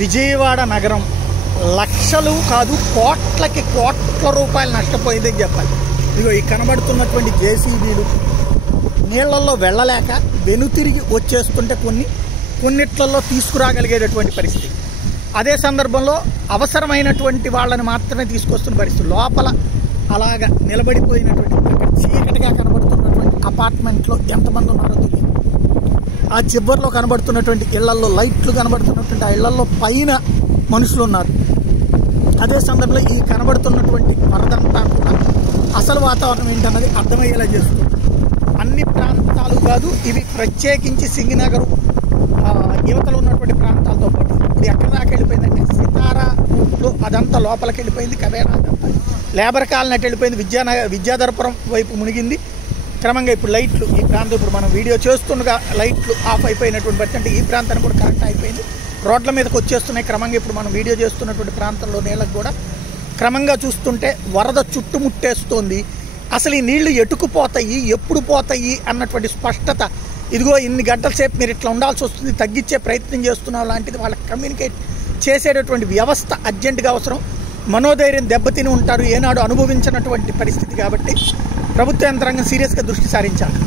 విజయవాడ నగరం లక్షలు కాదు కోట్లకి కోట్ల రూపాయలు నష్టపోయిందని చెప్పాలి. ఇదిగో ఈ కనబడుతున్నటువంటి జేసీబీలు నీళ్లలో వెళ్ళలేక వెనుతిరిగి వచ్చేస్తుంటే కొన్నిట్లలో తీసుకురాగలిగేటటువంటి పరిస్థితి. అదే సందర్భంలో అవసరమైనటువంటి వాళ్ళని మాత్రమే తీసుకొస్తున్న పరిస్థితి. లోపల అలాగా నిలబడిపోయినటువంటి చీకటిగా కనబడుతున్నటువంటి అపార్ట్మెంట్లో ఎంతమంది ఉన్నారో తెలియదు. ఆ చివరిలో కనబడుతున్నటువంటి ఇళ్లల్లో లైట్లు కనబడుతున్నటువంటి ఆ ఇళ్లల్లో పైన మనుషులు ఉన్నారు. అదే సందర్భంలో ఈ కనబడుతున్నటువంటి వరదంతా కూడా అసలు వాతావరణం ఏంటన్నది అర్థమయ్యేలా చేస్తుంది. అన్ని ప్రాంతాలు కాదు, ఇవి ప్రత్యేకించి సింగనగర్ యువతలో ఉన్నటువంటి ప్రాంతాలతో పాటు ఇప్పుడు ఎక్కడ దాకా వెళ్ళిపోయిందంటే సితారా రూట్లో అదంతా లోపలికి వెళ్ళిపోయింది. కవేరా అదంతా లేబర్ కాలనీ అటు వెళ్ళిపోయింది. విద్యాధరపురం వైపు మునిగింది. క్రమంగా ఇప్పుడు లైట్లు ఈ ప్రాంతం ఇప్పుడు మనం వీడియో చేస్తుండగా లైట్లు ఆఫ్ అయిపోయినటువంటి పరిస్థితి. అంటే ఈ ప్రాంతానికి కూడా కరెంట్ అయిపోయింది. రోడ్ల మీదకి వచ్చేస్తున్నాయి. క్రమంగా ఇప్పుడు మనం వీడియో చేస్తున్నటువంటి ప్రాంతంలో నీళ్ళకు కూడా క్రమంగా చూస్తుంటే వరద చుట్టుముట్టేస్తోంది. అసలు ఈ నీళ్లు ఎటుకుపోతాయి, ఎప్పుడు పోతాయి అన్నటువంటి స్పష్టత ఇదిగో ఇన్ని గంటల సేపు మీరు ఇట్లా ఉండాల్సి వస్తుంది, తగ్గించే ప్రయత్నం చేస్తున్నాం లాంటిది వాళ్ళకి కమ్యూనికేట్ చేసేటటువంటి వ్యవస్థ అర్జెంటుగా అవసరం. మనోధైర్యం దెబ్బతిని ఉంటారు, ఏనాడు అనుభవించినటువంటి పరిస్థితి. కాబట్టి ప్రభుత్వ యంత్రాంగం సీరియస్గా దృష్టి సారించాలి.